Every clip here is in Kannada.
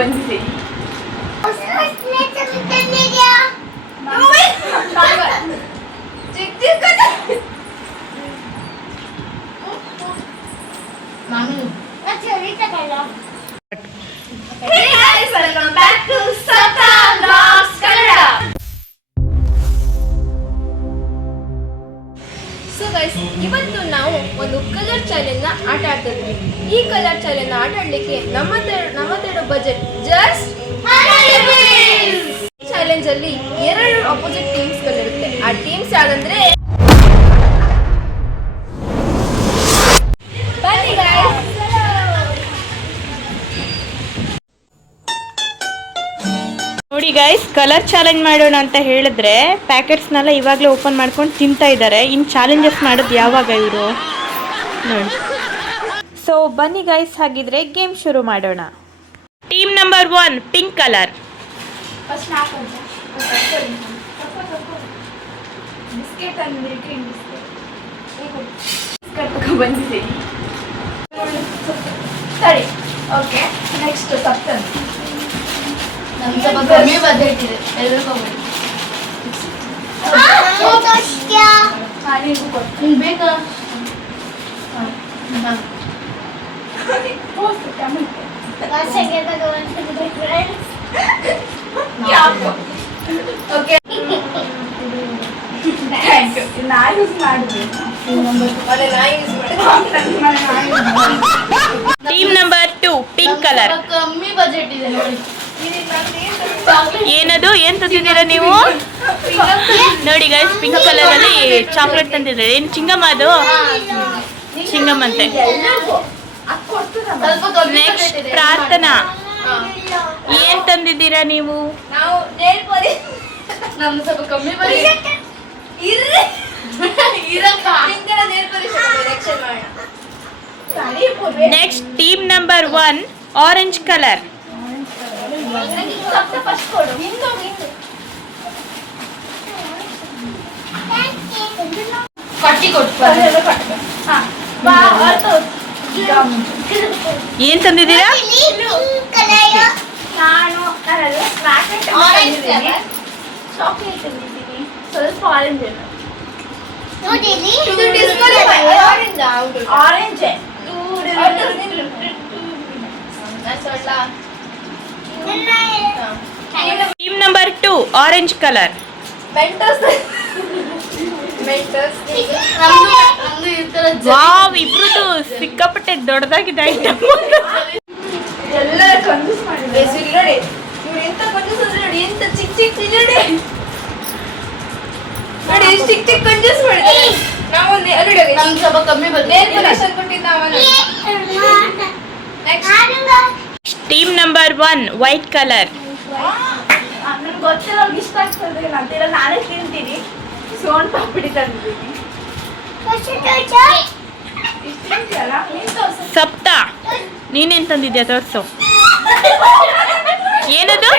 ಬಂದಿದೆ. ಇವತ್ತು ನಾವು ಒಂದು ಕಲರ್ ಚಾಲೆಂಜ್ ಆಟ ಆಡ್ತಾ ಇದ್ವಿ. ಈ ಕಲರ್ ಚಾಲೆಂಜ್ ಆಟ ಆಡ್ಲಿಕ್ಕೆ ನಮ್ಮದೆರಡು ಬಜೆಟ್ ಜಸ್ಟ್ ಚಾಲೆಂಜ್ ಅಲ್ಲಿ 2 ಅಪೋಸಿಟ್ ಟೀಮ್ಸ್ ಗಳಿರುತ್ತೆ. ಆ ಟೀಮ್ಸ್ ಯಾರಂದ್ರೆ ಬನ್ನಿ guys. ನೋಡಿ ಗೈಸ್, ಕಲರ್ ಚಾಲೆಂಜ್ ಮಾಡೋಣ ಅಂತ ಹೇಳಿದ್ರೆ ಪ್ಯಾಕೆಟ್ಸ್ನೆಲ್ಲ ಇವಾಗಲೇ ಓಪನ್ ಮಾಡ್ಕೊಂಡು ತಿಂತಾ ಇದ್ದಾರೆ. ಇನ್ನು ಚಾಲೆಂಜಸ್ ಮಾಡೋದು ಯಾವಾಗ ಇವರು ನೋಡಿ. ಸೊ ಬನ್ನಿ ಗೈಸ್, ಹಾಗಿದ್ರೆ ಗೇಮ್ ಶುರು ಮಾಡೋಣ. Team number 1 pink colour. ಬಂದಿದೆ. ಸರಿ, ಓಕೆ. ನೆಕ್ಸ್ಟ್ ಸಪ್ತನ್. ಕಮ್ಮಿ ಬಜೆಟ್ ಇದೆ, ಎಲ್ಲರಿಗೂ ಬೇಕಾ? Team number 2 pink colour. ಕಮ್ಮಿ ಬಜೆಟ್ ಇದೆ ನೋಡಿ. ಏನದು, ಏನ್ ತಂದಿದ್ದೀರಾ ನೀವು? ನೋಡಿ ಗೈಸ್, ಪಿಂಕ್ ಕಲರ್ ಅಲ್ಲಿ ಚಾಕ್ಲೇಟ್ ತಂದಿದ್ದಾರೆ. ಏನು ಚಿಂಗಮ್ಮ? ಅದು ಚಿಂಗಮ್ಮ ಅಂತೆ. ನೆಕ್ಸ್ಟ್ ಪ್ರಾರ್ಥನಾ, ಏನ್ ತಂದಿದ್ದೀರಾ ನೀವು? ನಮ್ದು ಸ್ವಲ್ಪ ಕಮ್ಮಿ budget. Next team number 1 orange colour. ಏನ್ ತಂದಿದ್ದೀರಾ? ನಾನು ಚಾಕ್ಲೇಟ್ ತಂದಿದ್ದೀನಿ, ಸ್ವಲ್ಪ orange. Orange team number 2 orange colour. Wow, ಇಬ್ರದ್ದು ಸಿಕ್ಕಾಪಟ್ಟೆ ದೊಡ್ಡದಾಗಿದೆ ಐಟಮ್. ಎಲ್ಲ ಕನ್ಫ್ಯೂಸ್ ಮಾಡಿದೆ ನೋಡಿ. ಇವ್ರು ಎಂತ ಕನ್ಫ್ಯೂಸ್ ಅಂದ್ರೆ ನೋಡಿ, ಎಂತ ಚಿಕ್ಕ ಚಿಕ್ಕ ನೋಡಿ, ಚಿಕ್ಕ ಚಿಕ್ಕ ಕನ್ಫ್ಯೂಸ್ ಮಾಡಿದ್ದಾರೆ. ನಾವು ನಮ್ಗೆ ಸ್ವಲ್ಪ ಕಮ್ಮಿ ಬಂದಿದೆ ಕೊಟ್ಟಿದ್ದ. Team number 1 white colour. ನನ್ಗೆ ಗೊತ್ತಿಲ್ಲ, ಅವ್ರಿಗೆ ಇಷ್ಟ ಆಗ್ತದೆ ಅಂತೆಲ್ಲ ನಾನೇ ತಿಂತೀನಿ. ಸೋನ್ ಪಾಪಿಡಿ ತಂದಿದ್ದೀನಿ. ಸಪ್ತ, ನೀನೇನ್ ತಂದಿದ್ಯಾ ತೋರ್ಸು. ಏನದು?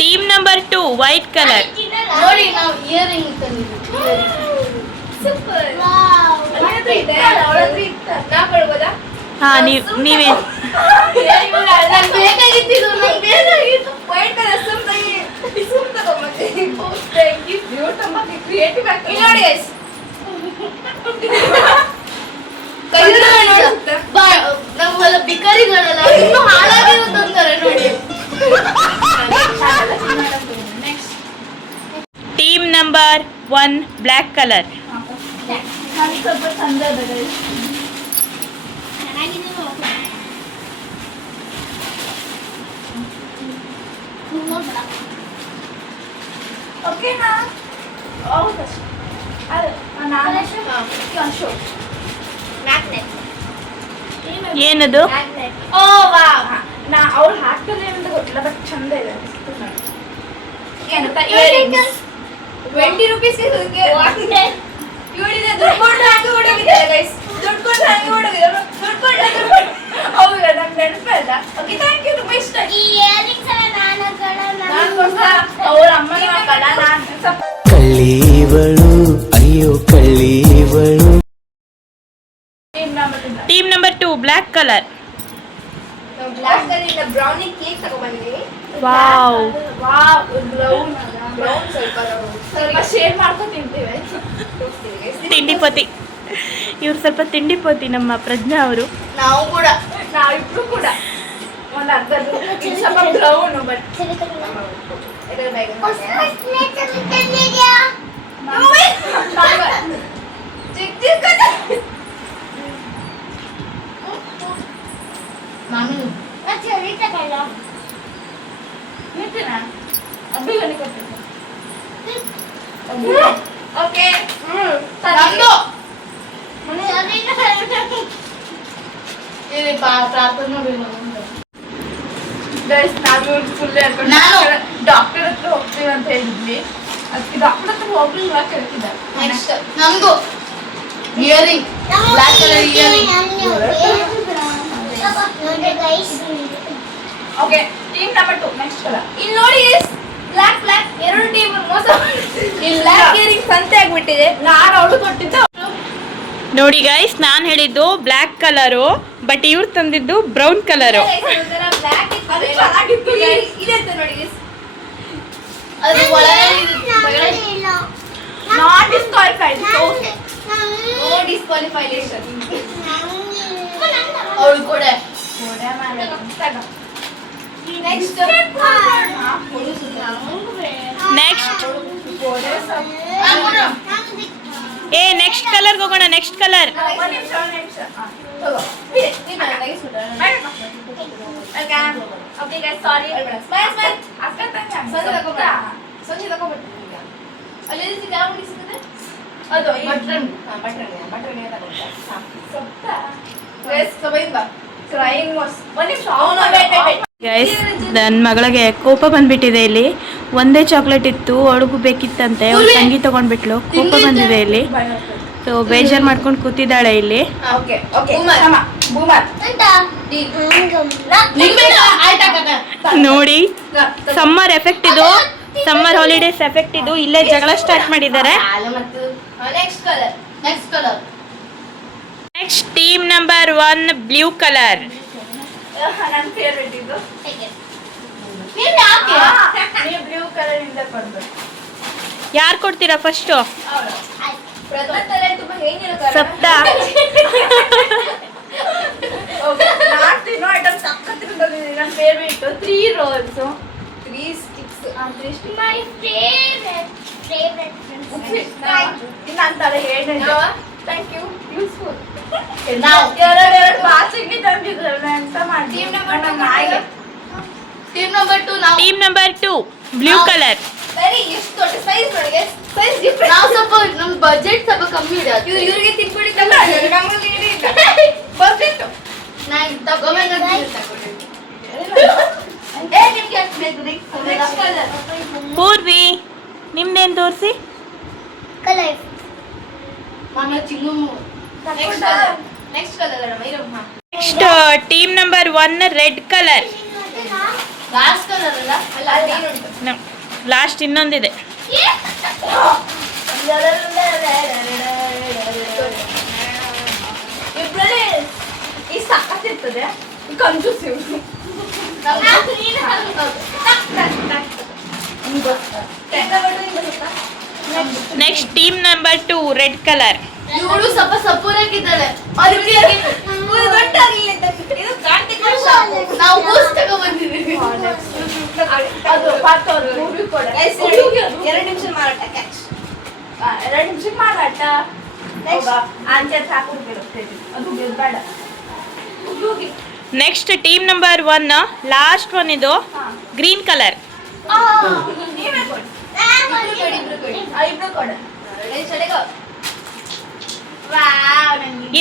Team number 2 white colour. ನೋಡಿ, ನಾವು ಇಯರಿಂಗ್ ತಂದಿದ್ದೀವಿ. ಹಾ, ನೀವೇ ನಮ್ಗೆಲ್ಲ ಬಿಕಾರಿಗಳಲ್ಲ, ಇನ್ನೂ ಹಾಳಾಗಿರೋದಂತಾರೆ ನೋಡಿ. Team number 1 black colour. ಸ್ವಲ್ಪ ಚಂದ ಓಕೆನಾ? ಏನದು? ಅವ್ರು ಹಾಕ್ತಾರೆ ಅಂತ ಗೊತ್ತಿಲ್ಲ, ಬಟ್ ಚಂದ ಇದೆ. 20 ರೂಪೀಸ್ ಇವಳಿದೆ. ದುಡ್ಡು ಕೊಟ್ಟು ಹಾಕಿ ಓಡೋಗಿದ್ದಾರೆ ಗೈಸ್, ದುಡ್ಡು ಕೊಟ್ಟು ಹಾಕಿ ಓಡೋಗಿದ್ದಾರೆ. ದುಡ್ಡು ಕೊಟ್ಟು ಹೌದಾ, ನಂಗೆ ನೆನಪಲ್ಲ. Okay, thank you. ತುಂಬ ಇಷ್ಟ. ಅವ್ರ ಅಮ್ಮನ ಮಕ್ಕಳ ನಾನು ಕಳ್ಳೀವಳು, ಅಯ್ಯೋ ಕಳ್ಳೀವಳು. Team number 2 black colour. ನಾವು ಬ್ಲಾಕ್ ಕಲರಿಂದ ಬ್ರೌನಿ ಕೇಕ್ ತಗೊಂಡ್ಬಂದಿದ್ದೀವಿ. ವಾವ್. ಬ್ರೌನ್ ಸ್ವಲ್ಪ ಶೇರ್ ಮಾಡ್ಕೊಂಡು ತಿಂತೀವಿ. ತಿಂಡಿಪತಿ. ಇವ್ರು ಸ್ವಲ್ಪ ತಿಂಡಿಪತಿ ನಮ್ಮ ಪ್ರಜ್ಞಾ ಅವರು. ನಾವಿಬ್ರು ಕೂಡ ಒಂದು ಅರ್ಧ ಸ್ವಲ್ಪ ಬ್ರೌನ್ ಬಟ್ ಡಾಕ್ಟರ್ ಹತ್ರ ಹೋಗ್ತೀವಿ ಅಂತ ಹೇಳಿದ್ವಿ. ಅದಕ್ಕೆ ಡಾಕ್ಟರ್ ಹತ್ರ ಹೋಗ್ಲಿಲ್ಲ ಕೇಳ್ತಿದ್ದಾರೆ. ನೆಕ್ಸ್ಟ್ ನಮ್ದು earring black colour earring. Okay team number 2 next colour. ಇಲ್ಲಿ ನೋಡಿ ಬ್ಲಾಕ್ ಎರಡು ಟೀಮ್ ಮೋಸ. ಇಲ್ಲಿ ಬ್ಲಾಕ್ ಇಯರಿಂಗ್ ಸಂತೆ ಆಗ್ಬಿಟ್ಟಿದೆ. ನಾನು ಅವಳು ಕೊಟ್ಟಿದ್ದೆ. ನೋಡಿ ಗೈಸ್, ನಾನು ಹೇಳಿದ್ದು ಬ್ಲ್ಯಾಕ್ ಕಲರು, ಬಟ್ ಇವ್ರು ತಂದಿದ್ದು ಬ್ರೌನ್ ಕಲರು. ಬ್ಲಾಕ್ ಚೆನ್ನಾಗಿತ್ತು. ಇದೆ ಅಂತ ನೋಡಿ guys. ಅದು ಒಳಗಡೆ ನಾಟ್ ಡಿಸ್ಕ್ವಾಲಿಫೈಡ್. ನೋ ಡಿಸ್ಕ್ವಾಲಿಫೈಲೇಷನ್. ಅವಳು ಕೂಡ ನೆಕ್ಸ್ಟ್ ನೆಕ್ಸ್ಟ್ ಕಲರ್ಗೆ ಹೋಗೋಣ. Next colour. ಓಕೆ ಗೈಸ್ ಸಾರಿ. ಸ್ಮೈಲ್ ಅಕ್ಕ ಸಂಜೆ ತಗೊಂಡ್ರಾ? ಸಂಜೆ ತಗೊಂಡ್ಬಿಟ್ಟು ಅಲ್ಲಿ ಯಾವ ಸಿಗುತ್ತೆ? ಅದು ಬಟ್ರನ್ ಬಟ್ರನ್ ತಗೊಂಡ್ರಾ? ಗೈಸ್ ಸಬೈನ್ ಬಾ ಕ್ರೈಯಿಂಗ್ ವಾಸ್ ಒನ್ ನಿಮಿಷ. ಅವನು ವೇಟ್ ಗೈಸ್, ನನ್ನ ಮಗಳಿಗೆ ಕೋಪ ಬಂದ್ಬಿಟ್ಟಿದೆ. ಇಲ್ಲಿ ಒಂದೇ ಚಾಕ್ಲೇಟ್ ಇತ್ತು, ಅವಳಿಗೂ ಬೇಕಿತ್ತಂತೆ. ಅವಳು ತಂಗಿ ತಗೊಂಡ್ಬಿಟ್ಲು. ಕೋಪ ಬಂದಿದೆ ಇಲ್ಲಿ. ಸೊ ಬೇಜಾರು ಮಾಡ್ಕೊಂಡು ಕೂತಿದ್ದಾಳೆ ಇಲ್ಲಿ. ಓಕೆ ಓಕೆ ಬೂಮರ್ ನೋಡಿ, ಸಮ್ಮರ್ ಎಫೆಕ್ಟ್ ಇದು, ಸಮ್ಮರ್ ಹಾಲಿಡೇಸ್ ಎಫೆಕ್ಟ್ ಇದು. ಇಲ್ಲೇ ಜಗಳ ಸ್ಟಾರ್ಟ್ ಮಾಡಿದ್ದಾರೆ. Next colour. Next team number 1 blue colour. ನನ್ನ ಫೇವರೇಟ್ ಇದು. ನೀವು ಬ್ಲೂ ಕಲರ್ ಇಂದ ಕೊಡ್ಬೇಕು. ಯಾರು ಕೊಡ್ತೀರಾ ಫಸ್ಟು? ಪ್ರಥಮ ತಲೆ ತುಂಬಾ ಹೇಗಿರೋ ಕಲರ್. ಸಪ್ತ. ನಾನು ತಿನ್ನೋ ಐಟಮ್ ಸಕ್ಕತ್ತಿಗೆ ತಂದಿದ್ದೀನಿ. ನನ್ನ favourite 3 rolls 3 sticks 3 sticks my favourite ಇನ್ನಂತಾರೆ ಹೇಳಿದೆ. Thank you useful. ನಾವು ಎರಡು ಬಾಸಿಗೆ ತಂದಿದ್ರಲ್ಲ ಅಂತ ಮಾಡಿ. ಟೀಮ್ ನಂಬರ್ 2 ನಾವು ಟೀಮ್ ನಂಬರ್ 2 ಬ್ಲೂ ಕಲರ್. ಸರಿ ಎಷ್ಟು ದೊಡ್ಡ ಸೈಜ್ ನೋಡಿ ಸೈಜ್ ಡಿಫರೆಂಟ್. ನಾವು ಸ್ವಲ್ಪ ನಮ್ಮ ಬಜೆಟ್ ಸ್ವಲ್ಪ ಕಮ್ಮಿ ಇದೆ. ಇವ್ರಿಗೆ ತಿನ್ಬಿಡಿಕಲ್ಲ ನಮಗೆ ಇಲ್ಲ ಬಜೆಟ್. ನಾನು ತಗೊಂಬಂದ ನಿಮ್ಗೆ ಎಷ್ಟು ಬೇಕು? Next colour. ಪೂರ್ವಿ, ನಿಮ್ದೇನು ತೋರಿಸಿ. ಕಲರ್ ಮನೆ ಚಿನ್ನು. ನೆಕ್ಸ್ಟ್ ಕಲರ್ ಮೇಡಮ್ ಇರೋ. Next team number 1 red colour. Last colour ಅಲ್ಲ ಅಲ್ಲ ಅದೇನುಂಟು ಲಾಸ್ಟ್ ಇನ್ನೊಂದಿದೆ. ಇಬ್ಬರೇ ಈ ಸಕ್ಕತ್ತಿರ್ತದೆ. ಕಂಜೂಸ್ ಇವ್ರು. Next team number 2 red colour. ಇವಳು ಸ್ವಲ್ಪ ಸಪೂರಾಗಿದ್ದಾಳೆ. ನಾವು ಬೂಸ್ಟ್ ತಗೊಂಡ್ಬಂದಿದ್ದೀವಿ. ಅದು ಪಾತೋರು ಮೂವಿ ಕೂಡ 2 ನಿಮಿಷ ಮಾರಾಟ ಕ್ಯಾಚ್. 2 ನಿಮಿಷ ಮಾರಾಟ. ಆನ್ಸರ್ ಹಾಕೊಂಡಿರುತ್ತೆ. ಅದು ಬೇಡ. Next team number 1 last one ಇದು ಗ್ರೀನ್ ಕಲರ್. ನೀವೇ ಕೊಡಿ. ಇಬ್ರು ಕೊಡ.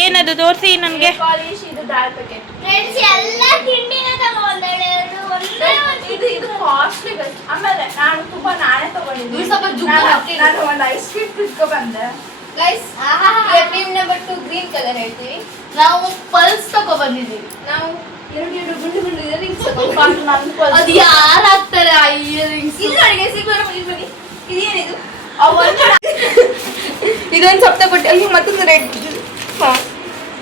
ಏನದು ತೋರಿಸಿ ನನಗೆ. ಪಾಲಿಶ್ ಇದು ದಾಲ್ ಪ್ಯಾಕೆಟ್. ಫ್ರೆಂಡ್ಸ್ ಎಲ್ಲ ತಿಂಡಿನ ತಗೊಂಡಳೆ. ಇದು ಕಾಸ್ಟ್ಲಿ ಗೈಸ್. ಆಮೇಲೆ ನಾನು ತುಂಬಾ ನಾನೇ ತಗೊಂಡಿದ್ದೀನಿ. ಇದು ಸ್ವಲ್ಪ ಜುಗ್ಗು ಹಾಕ್ತೀನಿ. ನಾನು ಒಂದು ಐಸ್ ಕ್ರೀಮ್ ತಿನ್ಕೊ ಬಂದೆ guys. Team number 2 green colour ಹೇಳ್ತೀವಿ. ನಾವು ಪಲ್ಸ್ ತಗೊಂಡ್ಬಂದಿದ್ದೀವಿ. ನಾವು ಎರಡು ಗುಂಡು ಗುಂಡು ಇಯರಿಂಗ್ಸ್ ತಗೊಂಡು. ಅದು ಯಾರು ಹಾಕ್ತಾರೆ ಆ ಇಯರಿಂಗ್ಸ್? ಇದು ನೋಡಿ ಗೈಸ್, ಈಗ ನೋಡಿ ಇದೇನಿದು? ಇದೊಂದು ಸಪ್ತ ಕೊಟ್ಟು ಅಲ್ಲಿ ಮತ್ತೊಂದು ರೆಡ್.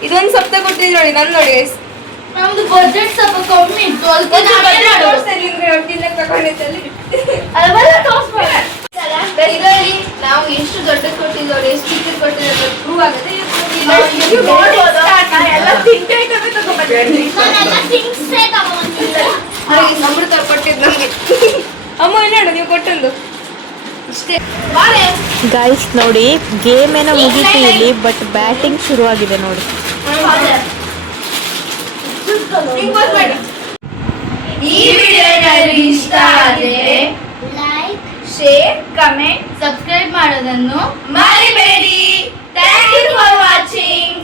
ಇದೊಂದು ಸಪ್ತ ಕೊಟ್ಟಿದ್ರು ನೋಡಿ, ನನ್ ನೋಡಿ guys. ನಮ್ದು ಬಜೆಟ್ ಸ್ವಲ್ಪ ಕಮ್ಮಿ ಇತ್ತು ಅದಕ್ಕೆ ನಾವೇನ್ ಮಾಡೋದು? ಇದರಲ್ಲಿ ನಾವು ಎಷ್ಟು ದೊಡ್ಡ ಕೊಟ್ಟಿದ್ದೋಡಿ ಎಷ್ಟು ಚಿಕ್ಕ ಕೊಟ್ಟಿದ್ದೋ ಪ್ರೂವ್ ಆಗುತ್ತೆ. ನಾನೆಲ್ಲ ಥಿಂಗ್ಸೇ ತಗೊಂಡಿದ್ದೆ. ಅಮೃತ ಕೊಟ್ಟಿದ್ದು ನಮ್ಗೆ. ಅಮ್ಮ ನೋಡು ನೀವು ಕೊಟ್ಟಂದು ಇಷ್ಟೇ. ಬಾರೆ ಗೈಸ್ ನೋಡಿ, ಗೇಮ್ ಏನೋ ಮುಗೀತು ಇಲ್ಲಿ, ಬಟ್ ಬ್ಯಾಟಿಂಗ್ ಶುರುವಾಗಿದೆ ನೋಡಿ. ಈ ವಿಡಿಯೋ ಏನಾದ್ರು ಇಷ್ಟ ಆದ್ರೆ ಲೈಕ್, ಶೇರ್, ಕಮೆಂಟ್ ಸಬ್ಸ್ಕ್ರೈಬ್ ಮಾಡೋದನ್ನು ಮರಿಬೇಡಿ. Thank you for watching.